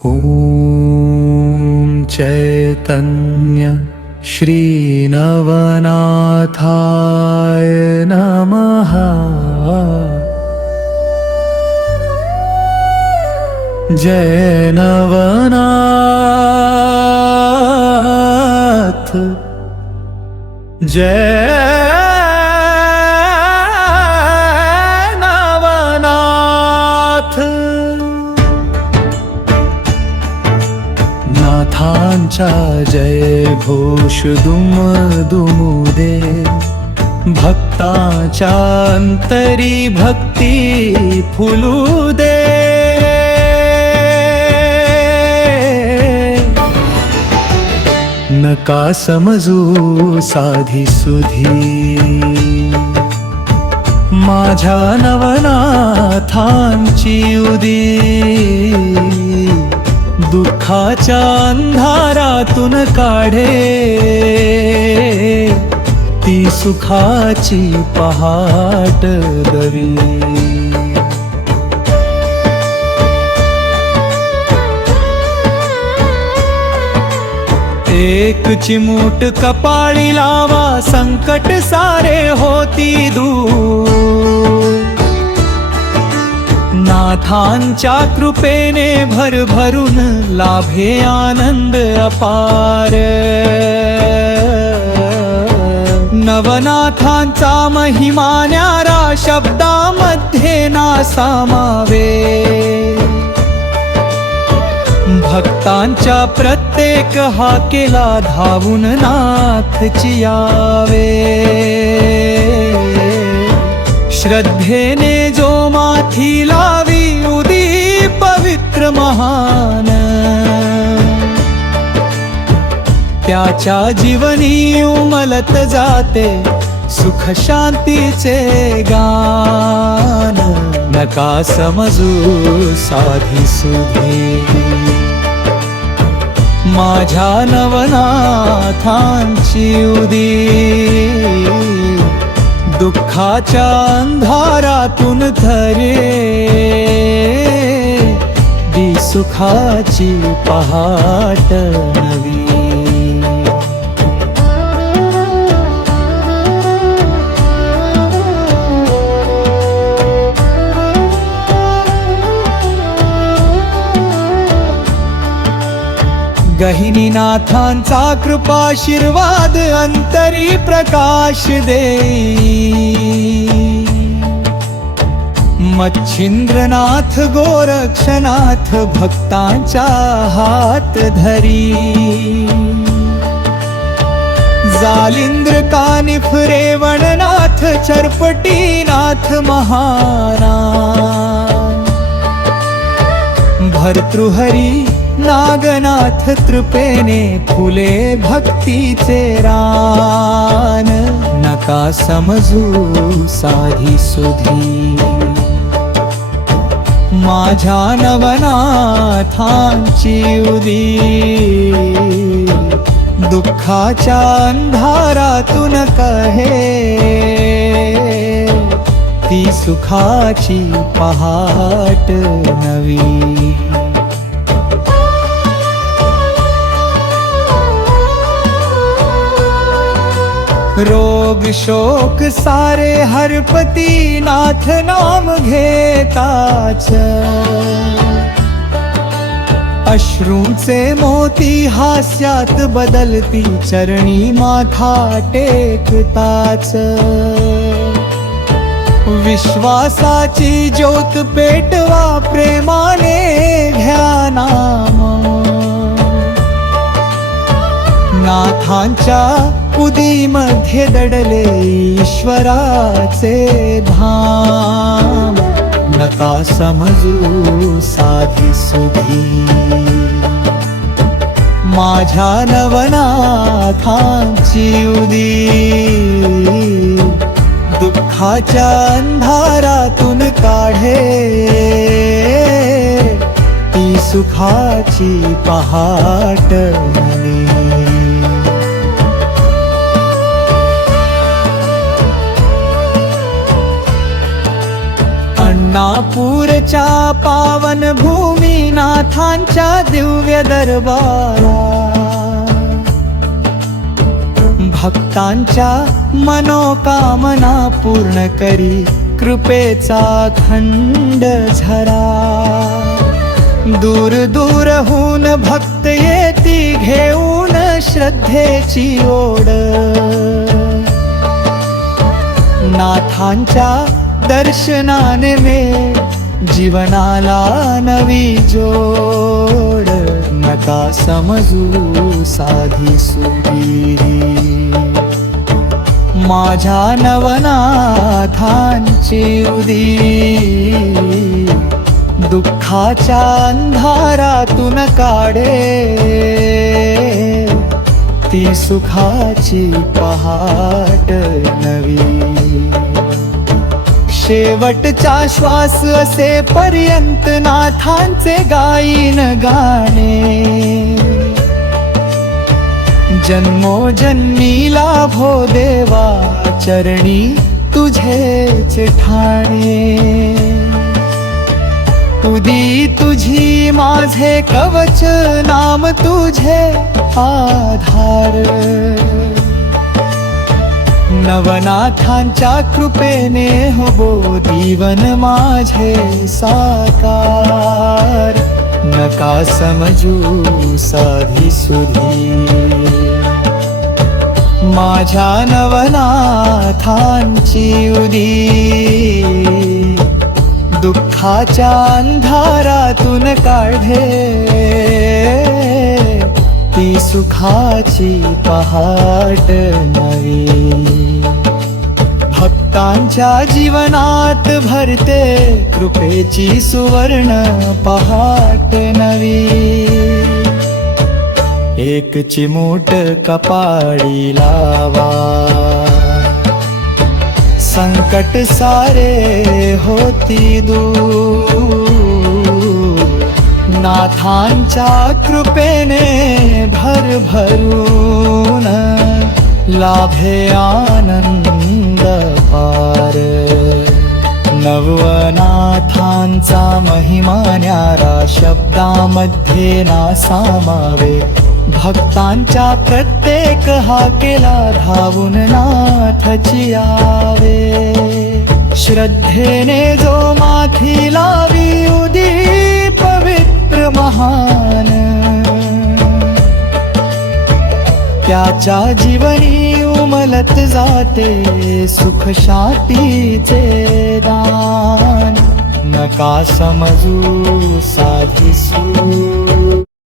ॐ चैतन्य श्रीनवनाथाय नमः। जय नवनाथ, जय नवनाथ। नाथांचा जय घोष दुम दुमू दे, भक्तांच्या अंतरी भक्ती फुलू दे। नका समजू साधी सुधी, माझ्या नवनाथांची उदी। दुःखाच्या अंधारातून काढे, ती सुखाची पहाट दवी। एक चिमूट कपाळी लावा, संकट सारे होती दूर। नाथांच्या कृपेने भरभरून लाभे आनंद अपार। नवनाथांचा महिमा न्यारा, शब्दामध्ये ना सामावे। भक्तांच्या प्रत्येक हाकेला धावून नाथची यावे। श्रद्धेने जो माथी लावी उदी पवित्र महान, त्याच्या जीवनी उमलत जाते सुख शांतीचे गान। नका समजू साधी सुधी, माझ्या नवनाथांची उदी। दुःखाच्या अंधारातून धरे, दी सुखाची पहाट नवी। गहिनीनाथांचा कृपाशीर्वाद अंतरी प्रकाश देई। मच्छिंद्रनाथ गोरक्षनाथ भक्तांचा हात धरी। जालिंद्र कानिफ रेवणनाथ चरपटीनाथ महाना। भर्तृहरी नागनाथ तृपेने फुले भक्तीचे रान। नका समजू साधी सुधी, माझ्या नवनाथांची उदी। दुःखाच्या अंधारातून कहे, ती सुखाची पहाट नवी। रोग शोक सारे हरपती नाथ नाम घेताच। अश्रूंचे मोती हास्यात बदलती चरणी माथा टेकताच। विश्वासाची ज्योत पेटवा प्रेमाने घ्या नाम। नाथांच्या उदीमध्ये दडले ईश्वराचे धाम। नका समजू साधी सुधी, माझ्या नवनाथांची उदी। दुःखाच्या अंधारातून काढे, ती सुखाची पहाट नवी। नागपूरच्या पावन भूमी नाथांच्या दिव्य दरबारात भक्तांच्या मनोकामना पूर्ण करी कृपेचा खंड झरा. दूर दूरहून भक्त येती घेऊन श्रद्धेची ओढ. नाथांच्या दर्शनाने मे जीवनाला नवी जोड. नका समजू साधी सुधी माझ्या नवनाथांची उदी. दुःखाच्या अंधारातून काढे ती सुखाची पहाट नवी. शेवटचा श्वास असेपर्यंत नाथांचे गाईन गाणे. जन्मोजन्मी लाभो देवा चरणी तुझेच ठाणे. उदी तुझी माझे कवच नाम तुझे आधार. नवनाथांच्या कृपेने हो जीवन माझे साकार. नका समजू साधी सुधी माझ्या नवनाथांची उदी. दुःखाच्या अंधारातून काढे ती सुखाची पहाट नवी. भक्तांच्या जीवनात भरते कृपेची सुवर्ण पहाट नवी. एक चिमूट कपाळी लावा संकट सारे होती दूर. नाथांच्या कृपेने भरभरून लाभे आनंद पार. नवनाथांचा महिमा न्यारा शब्दामध्ये ना सामावे. भक्तांच्या प्रत्येक हाकेला धावून नाथची यावे. श्रद्धेने जो माथी लावी उदी पवित्र महान. त्याच्या जीवनी उमलत जाते सुख शांतीचे दान. नका समजू साधी